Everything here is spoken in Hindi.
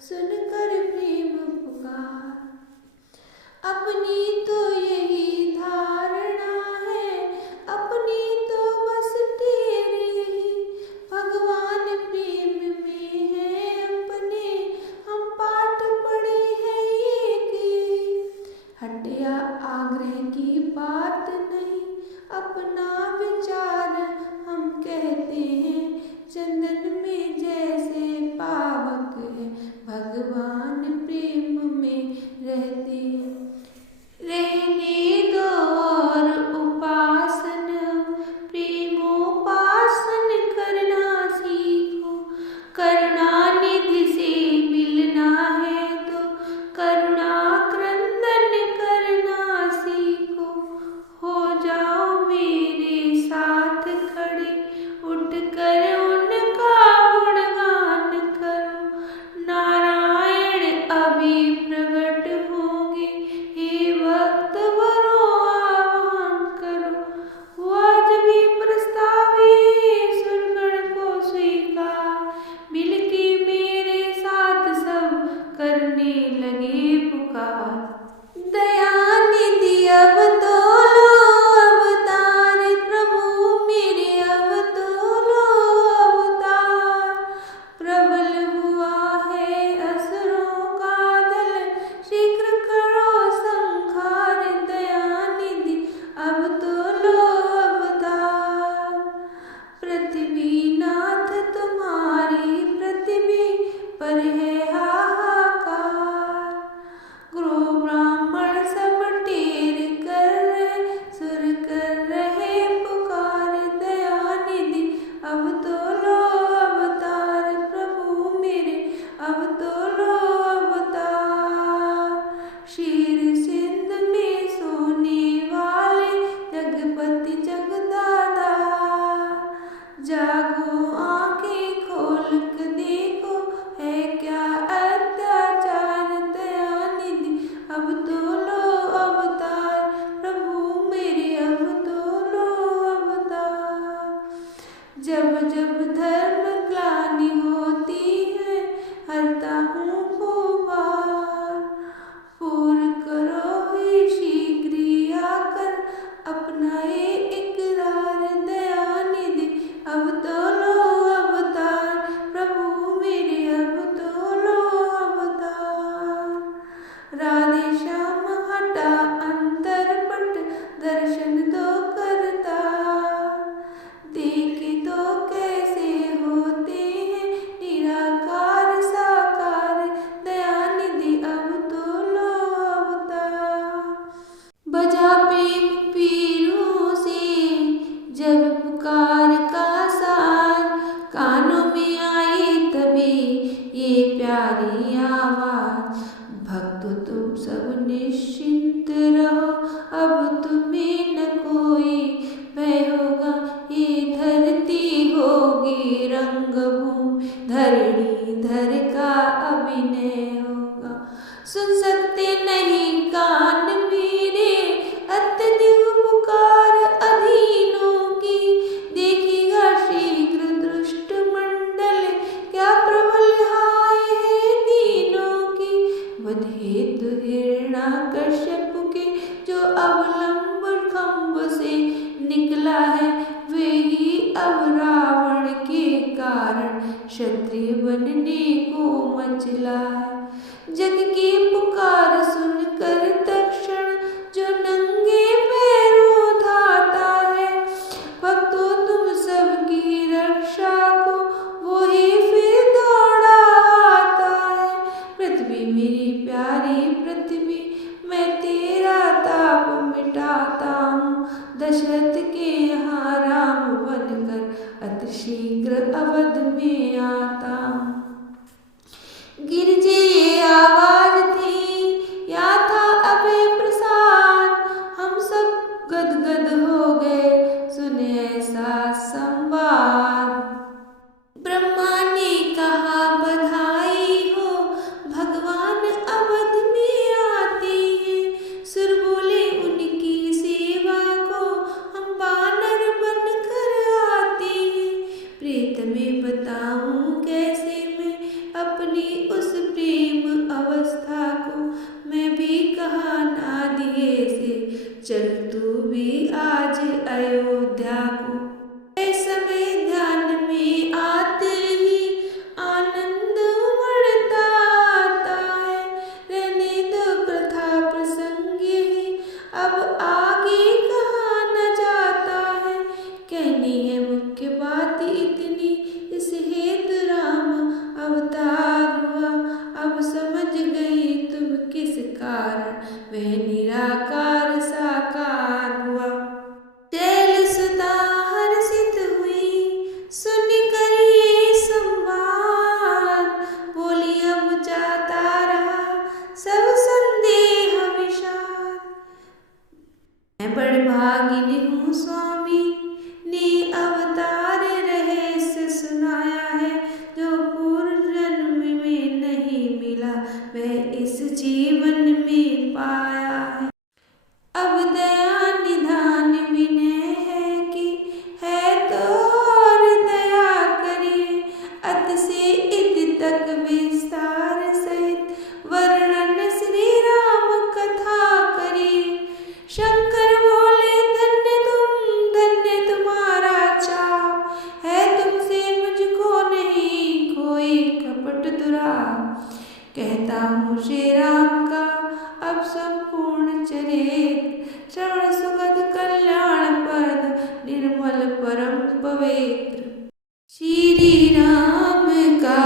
सुनकर प्रेम पुकार। अपनी तो यही धारणा है, अपनी तो बस तेरी यही, भगवान प्रेम में है अपने, हम पाठ पढ़े हैं एक यही। हटिया आग्रह की बात नहीं, अपना विचार हम कहते हैं, चंदन में जैसे पावक है, भगवान प्रेम में रहते हैं। रहने दो और उपासन, प्रेमोपासन करना सीखो, करुणा निधि से मिलना है तो करुणा क्रंदन करना सीखो। हो जाओ मेरे साथ खड़े, उठकर उनका गुणगान करो, नारायण अभी प्रकट होंगे, हे भक्त वरों आह्वान करो। हुआ जब ये प्रस्ताव ये सुरगण को स्वीकार, मिलके मेरे साथ सब करने लगे पुकार। दयानिधि अब तो लो अवतार, प्रभु मेरे अब तो लो अवतार। प्रबल हुआ है असुरों का दल, शीघ्र करो संहार, दयानिधि अब तो लो अवतार। पृथ्वीनाथ तुम्हारी पृथ्वी पर है हाहाकार, गुरु ब्राह्मण सब टेर कर रहे, सुर कर रहे पुकार, दयानिधि अब तो लो अवतार, प्रभु मेरे अब तो लो अवतार। क्षीर सिंध में सोने वाले जगपति जगदादा, जागो आंखें खोल कर देखो है क्या अत्याचार, दयानिधि अब तो लो अवतार, प्रभु मेरे अब तो लो अवतार। जब जब धर्म ग्लानि होती है, हरता हूँ पुकार, पूर्ण करो ही शीघ्र ही आकर अपना ये इकरार, दयानिधि अब तो लो अवतार, प्रभु मेरे अब तो लो अवतार। राधे श्याम हटा अंतरपट, दर्शन दो करता, देखे तो कैसे होते हैं निराकार साकार, दयानिधि अब तो लो अवतार। बजा प्रेम पीरों से जब पुकार का सार, कानों में आई तभी ये प्यारी आवाज, भक्तों तुम सब निश्चिंत रहो, अब तुम्हें न कोई भय होगा, ये धरती होगी रंगभूमि, धरणी धर का अभिनय होगा। सुन सकते नहीं कान मेरे, अत्यधिक पुकार अधीनों की, देखेगा शीघ्र दुष्ट मंडल, क्या प्रबल हाय है दीनों की। वध हेतु हिरण्याकश्यप के जो अवलंब खंभ से निकला है, वे ही अब रावण के कारण क्षत्रिय बनने को मचला है। जग की पुकार सुनकर तक्षण जो नंगे पैरों धाता है, भक्तों तुम सबकी रक्षा को वो ही फिर दौड़ा आता है। पृथ्वी मेरी प्यारी पृथ्वी, मैं तेरा ताप मिटाता हूँ, दशरथ के यहाँ राम बनकर अति शीघ्र अवध में आता हूँ। गिरजे ये आवाज थी या था अभय प्रसाद, हम सब गदगद हो गए सुने ऐसा संवाद। ब्रह्मा ने कहा बधाई हो, भगवान अवध में आते हैं, सुर बोले उनकी सेवा को हम बानर बनकर आते हैं। प्रेत में बताऊं कैसे मैं अपनी उस प्रेम वह निराकार साकार हुआ। शैल सुता हर्षित हुई सुन कर ये संवाद, बोली अब जाता रहा सब संदेह विषाद। मैं बड़भागिन हूँ स्वामी ने अवतार रहस्य सुनाया है, जो पूर्व जन्म में नहीं मिला वह इस जीवन में पाया है। अब दया निधान विनय है कि है तो और दया करिए, अत से इत तक विस्तार सहित वर्णन श्री राम कथा करिए। शंकर बोले धन्य तुम्हारा चाव है, तुमसे मुझको नहीं कोई कपट दुराव। कहता हूँ श्री राम का अब संपूर्ण चरित्र, श्रवण सुखद कल्याण प्रद निर्मल परम पवित्र। श्री राम का